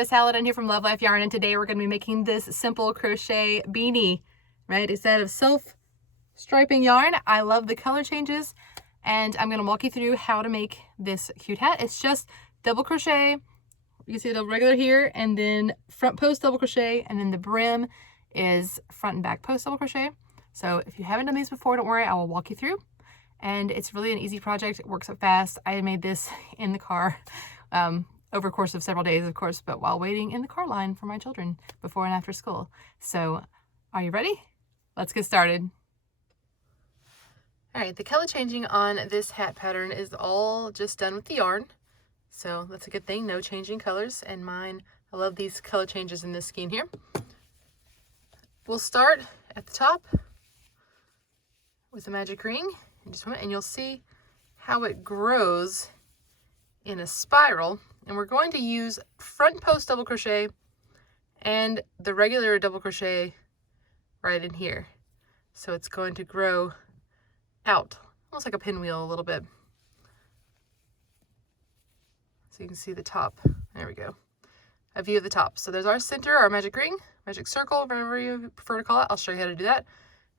Amanda Salad in here from Love Life Yarn, and today we're going to be making this simple crochet beanie, right? It's out of self-striping yarn. I love the color changes, and I'm going to walk you through how to make this cute hat. It's just double crochet. You can see the regular here, and then front post double crochet, and then the brim is front and back post double crochet. So if you haven't done these before, don't worry, I will walk you through. And it's really an easy project. It works up fast. I made this in the car over a course of several days, of course, but while waiting in the car line for my children before and after school. So are you ready? Let's get started. All right, the color changing on this hat pattern is all just done with the yarn. So that's a good thing, no changing colors. And mine, I love these color changes in this skein here. We'll start at the top with the magic ring in just a minute, and you'll see how it grows in a spiral. And we're going to use front post double crochet and the regular double crochet right in here. So it's going to grow out, almost like a pinwheel a little bit. So you can see the top. There we go. A view of the top. So there's our center, our magic ring, magic circle, whatever you prefer to call it. I'll show you how to do that.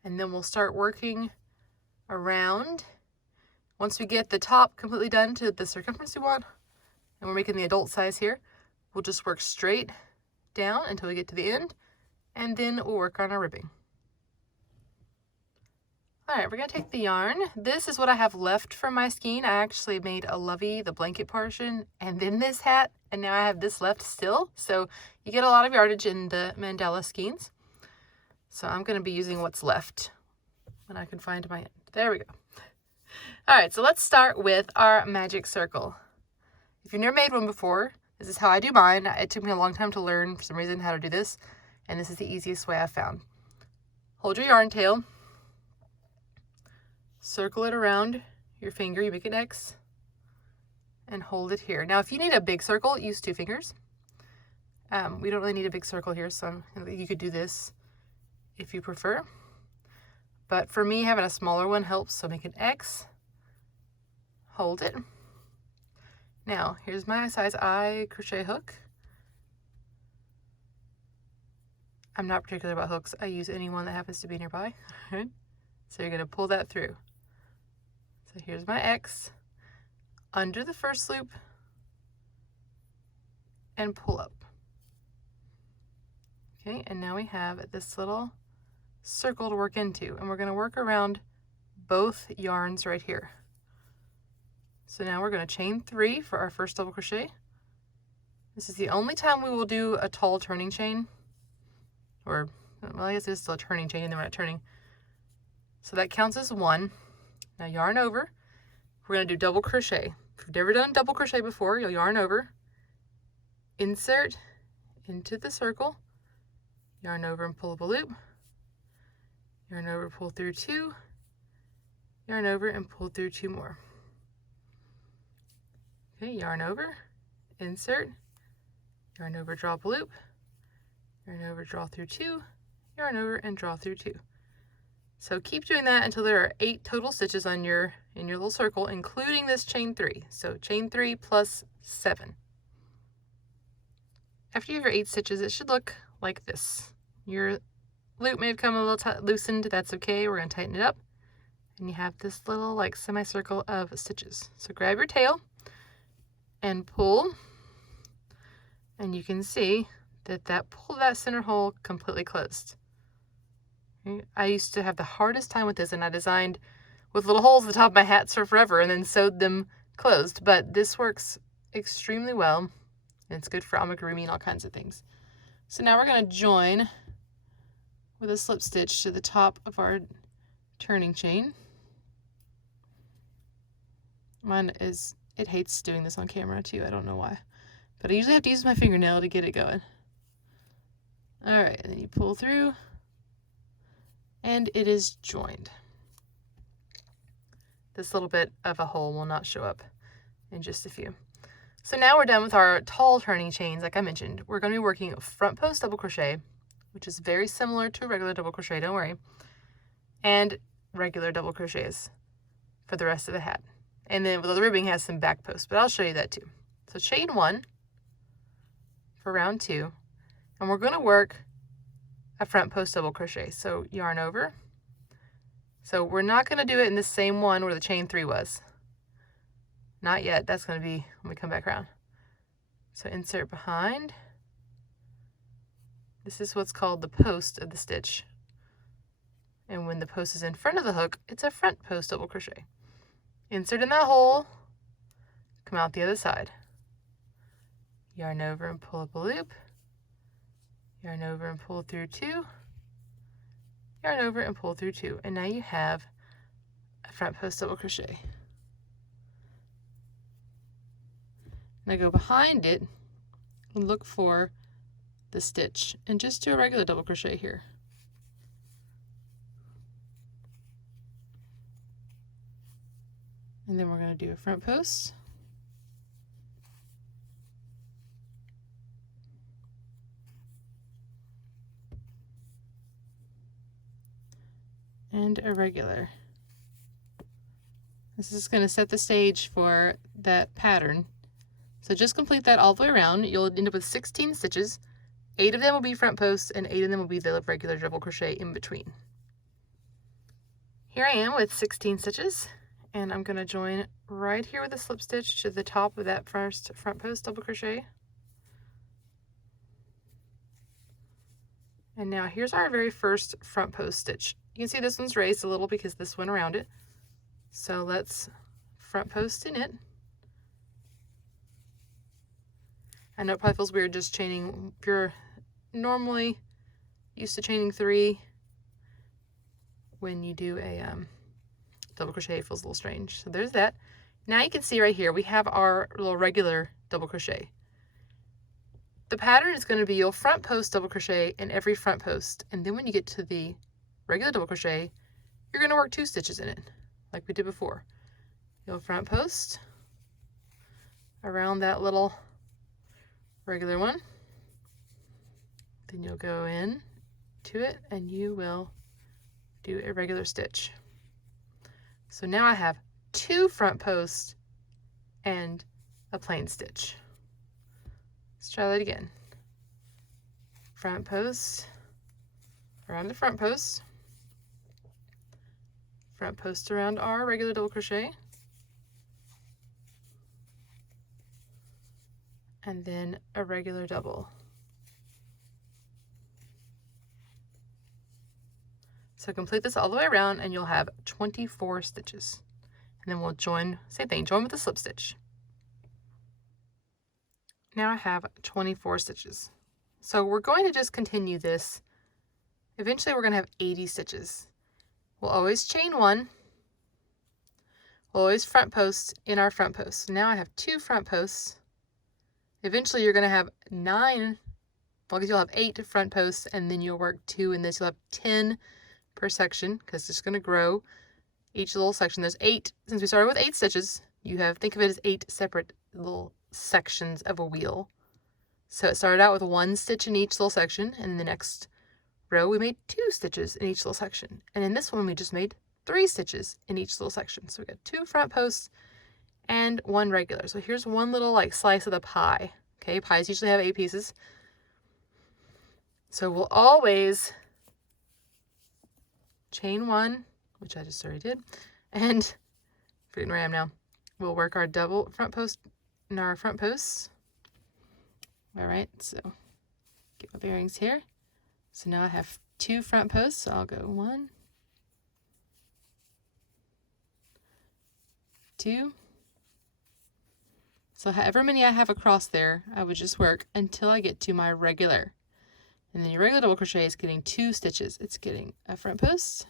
And then we'll start working around. Once we get the top completely done to the circumference we want, and we're making the adult size here, we'll just work straight down until we get to the end, and then we'll work on our ribbing. All right, we're gonna take the yarn. This is what I have left from my skein. I actually made a lovey, the blanket portion, and then this hat, and now I have this left still. So you get a lot of yardage in the mandala skeins. So I'm gonna be using what's left when I can find my end. There we go. All right, so let's start with our magic circle. If you've never made one before, this is how I do mine. It took me a long time to learn, for some reason, how to do this, and this is the easiest way I've found. Hold your yarn tail, circle it around your finger, you make an X, and hold it here. Now, if you need a big circle, use 2 fingers. We don't really need a big circle here, so you could do this if you prefer. But for me, having a smaller one helps, so make an X, hold it. Now, here's my size I crochet hook. I'm not particular about hooks. I use any one that happens to be nearby. Right? So you're going to pull that through. So here's my X, under the first loop, and pull up. Okay, and now we have this little circle to work into, and we're going to work around both yarns right here. So now we're going to chain 3 for our first double crochet. This is the only time we will do a tall turning chain, or well, I guess it's still a turning chain and then we're not turning. So that counts as 1. Now yarn over. We're going to do double crochet. If you've never done double crochet before, you'll yarn over, insert into the circle, yarn over and pull up a loop, yarn over, pull through 2, yarn over and pull through 2 more. Okay, yarn over, insert, yarn over, draw up a loop, yarn over, draw through 2, yarn over and draw through 2. So keep doing that until there are 8 total stitches on in your little circle, including this chain 3. So chain 3 plus 7. After you have your 8 stitches, it should look like this. Your loop may have come a little loosened. That's okay. We're going to tighten it up. And you have this little like semicircle of stitches. So grab your tail and pull, and you can see that pulled that center hole completely closed. Okay. I used to have the hardest time with this, and I designed with little holes at the top of my hats for forever and then sewed them closed, but this works extremely well, and it's good for amigurumi and all kinds of things. So now we're going to join with a slip stitch to the top of our turning chain. Mine is, it hates doing this on camera too, I don't know why. But I usually have to use my fingernail to get it going. Alright, and then you pull through, and it is joined. This little bit of a hole will not show up in just a few. So now we're done with our tall turning chains, like I mentioned. We're going to be working front post double crochet, which is very similar to regular double crochet, don't worry, and regular double crochets for the rest of the hat. And then the ribbing has some back posts, but I'll show you that too. So chain 1, for round 2, and we're going to work a front post double crochet. So yarn over. So we're not going to do it in the same one where the chain 3 was. Not yet. That's going to be when we come back around. So insert behind. This is what's called the post of the stitch. And when the post is in front of the hook, it's a front post double crochet. Insert in that hole, come out the other side. Yarn over and pull up a loop. Yarn over and pull through 2. Yarn over and pull through 2. And now you have a front post double crochet. Now go behind it and look for the stitch and just do a regular double crochet here. And then we're going to do a front post. And a regular. This is going to set the stage for that pattern. So just complete that all the way around. You'll end up with 16 stitches. 8 of them will be front posts and 8 of them will be the regular double crochet in between. Here I am with 16 stitches, and I'm going to join right here with a slip stitch to the top of that first front post double crochet. And now here's our very first front post stitch. You can see this one's raised a little because this went around it. So let's front post in it. I know it probably feels weird just chaining. If you're normally used to chaining 3, when you do a double crochet, it feels a little strange. So there's that. Now you can see right here we have our little regular double crochet. The pattern is going to be you'll front post double crochet in every front post, and then when you get to the regular double crochet, you're going to work 2 stitches in it like we did before. You'll front post around that little regular one, then you'll go in to it and you will do a regular stitch. So now I have 2 front posts and a plain stitch. Let's try that again. Front post around the front post around our regular double crochet, and then a regular double. So complete this all the way around and you'll have 24 stitches. And then we'll join, same thing, join with a slip stitch. Now I have 24 stitches. So we're going to just continue this. Eventually we're going to have 80 stitches. We'll always chain 1. We'll always front post in our front post. So now I have 2 front posts. Eventually you're going to have 9, well, you'll have 8 front posts, and then you'll work 2 in this. You'll have 10 per section because it's going to grow each little section. There's 8, since we started with 8 stitches, you have, think of it as 8 separate little sections of a wheel. So it started out with 1 stitch in each little section, and in the next row we made 2 stitches in each little section, and in this one we just made 3 stitches in each little section. So we got 2 front posts and 1 regular. So here's one little like slice of the pie. Okay, pies usually have 8 pieces. So we'll always chain 1, which I just already did, and forgetting where I am now. We'll work our double front post in our front posts. All right, so get my bearings here. So now I have 2 front posts, so I'll go 1, 2. So however many I have across there, I would just work until I get to my regular. And then your regular double crochet is getting 2 stitches. It's getting a front post.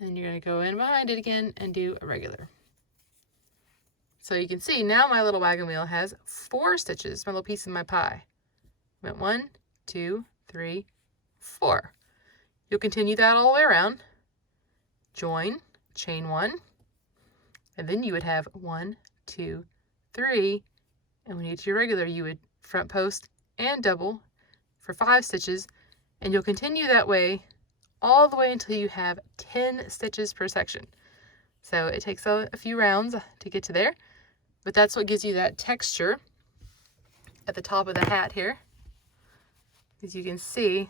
And you're going to go in behind it again and do a regular. So you can see now my little wagon wheel has 4 stitches, my little piece of my pie. Went 1, 2, 3, 4. You'll continue that all the way around. Join, chain 1, and then you would have 1, 2, 3, and when you get to your regular, you would front post and double for 5 stitches, and you'll continue that way all the way until you have 10 stitches per section. So it takes a few rounds to get to there, but that's what gives you that texture at the top of the hat here, as you can see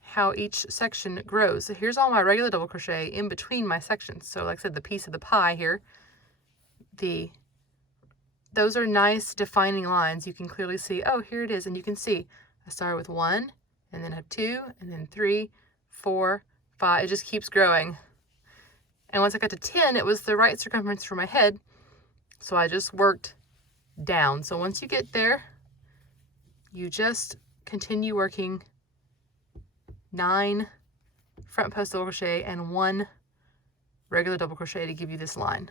how each section grows. So here's all my regular double crochet in between my sections. So like I said, the piece of the pie here, those are nice defining lines. You can clearly see, oh, here it is. And you can see I started with 1, and then have 2, and then 3, 4, 5. It just keeps growing. And once I got to 10, it was the right circumference for my head. So I just worked down. So once you get there, you just continue working 9 front post double crochet and 1 regular double crochet to give you this line.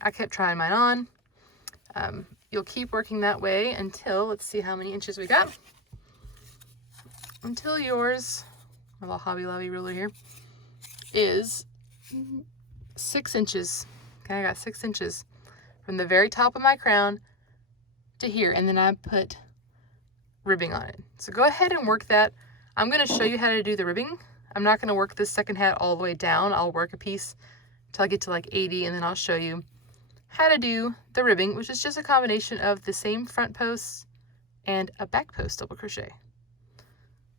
I kept trying mine on. You'll keep working that way until, let's see how many inches we got. Until yours, my little Hobby Lobby ruler here, is 6 inches. Okay, I got 6 inches from the very top of my crown to here, and then I put ribbing on it. So go ahead and work that. I'm going to show you how to do the ribbing. I'm not going to work this second hat all the way down. I'll work a piece until I get to like 80, and then I'll show you how to do the ribbing, which is just a combination of the same front post and a back post double crochet.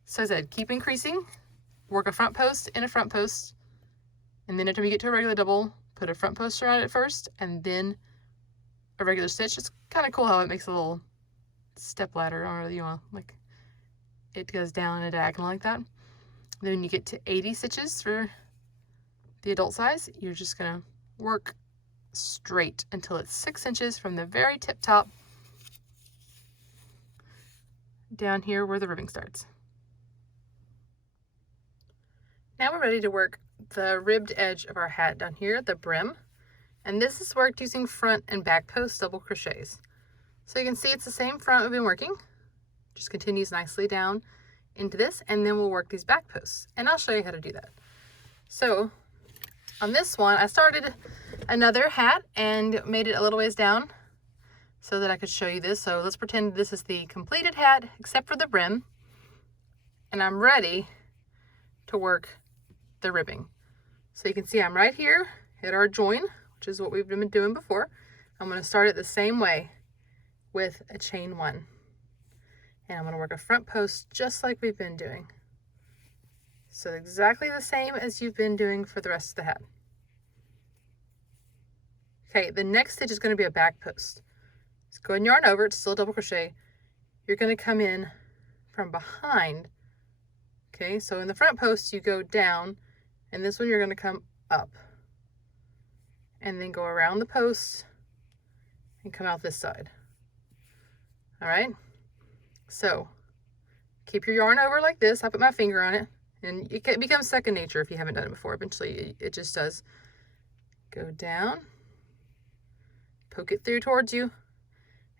So as I said, keep increasing, work a front post and a front post, and then after you get to a regular double, put a front post around it first, and then a regular stitch. It's kind of cool how it makes a little step ladder, or you know, like it goes down a diagonal like that. Then when you get to 80 stitches for the adult size, you're just gonna work straight until it's 6 inches from the very tip top down here where the ribbing starts. Now we're ready to work the ribbed edge of our hat down here at the brim, and this is worked using front and back post double crochets. So you can see it's the same front we've been working, just continues nicely down into this, and then we'll work these back posts, and I'll show you how to do that. So on this one, I started another hat and made it a little ways down so that I could show you this. So let's pretend this is the completed hat except for the brim, and I'm ready to work the ribbing. So you can see I'm right here at our join, which is what we've been doing before. I'm going to start it the same way with a chain 1, and I'm going to work a front post just like we've been doing. So exactly the same as you've been doing for the rest of the hat. Okay, the next stitch is going to be a back post. So go and yarn over, it's still a double crochet. You're going to come in from behind. Okay, so in the front post you go down, and this one you're going to come up. And then go around the post and come out this side. All right, so keep your yarn over like this. I put my finger on it, and it becomes second nature if you haven't done it before. Eventually it just does. Go down, poke it through towards you,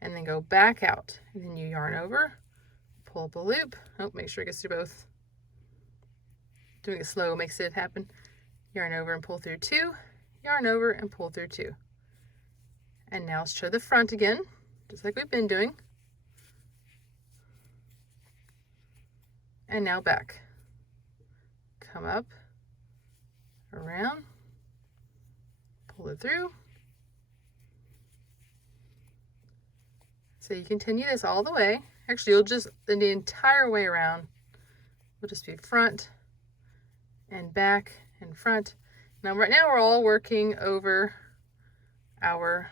and then go back out. And then you yarn over, pull up a loop. Oh, make sure it gets through both. Doing it slow makes it happen. Yarn over and pull through 2, yarn over and pull through 2. And now let's show the front again, just like we've been doing. And now back. Come up, around, pull it through. So you continue this all the way. Actually, you'll just, the entire way around, will just be front and back and front. Now, right now we're all working over our,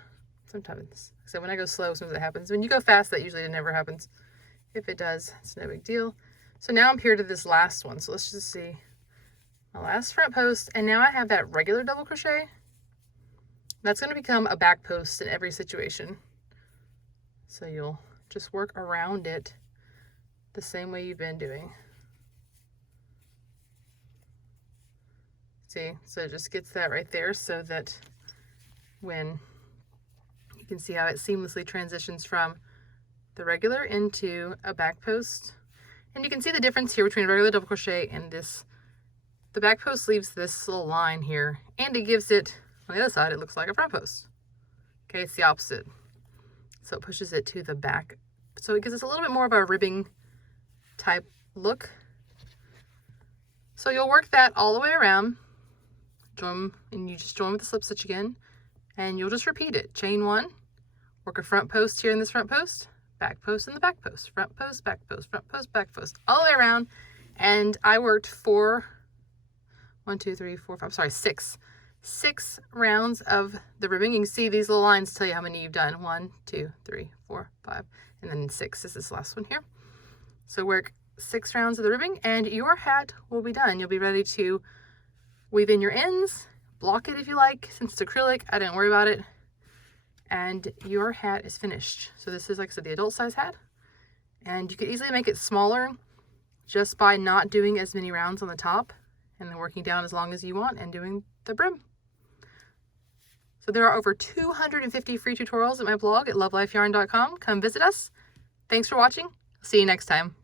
sometimes, so when I go slow, sometimes it happens. When you go fast, that usually never happens. If it does, it's no big deal. So now I'm here to this last one. So let's just see my last front post. And now I have that regular double crochet. That's going to become a back post in every situation. So you'll just work around it the same way you've been doing. See, so it just gets that right there so that when you can see how it seamlessly transitions from the regular into a back post. And you can see the difference here between regular double crochet and this. The back post leaves this little line here, and it gives it, on the other side, it looks like a front post. Okay, it's the opposite. So it pushes it to the back. So it gives us a little bit more of a ribbing type look. So you'll work that all the way around. Join, and you just join with the slip stitch again, and you'll just repeat it. Chain 1, Work a front post here in this front post, back post in the back post, front post, back post, front post, back post, all the way around. And I worked six rounds of the ribbing. You can see these little lines tell you how many you've done. 1, 2, 3, 4, 5, and then 6. This is the last one here. So work 6 rounds of the ribbing and your hat will be done. You'll be ready to weave in your ends, block it if you like. Since it's acrylic, I didn't worry about it. And your hat is finished. So this is, like I said, the adult size hat. And you could easily make it smaller just by not doing as many rounds on the top and then working down as long as you want and doing the brim. So there are over 250 free tutorials at my blog at love.life.yarn.com. Come visit us. Thanks for watching. See you next time.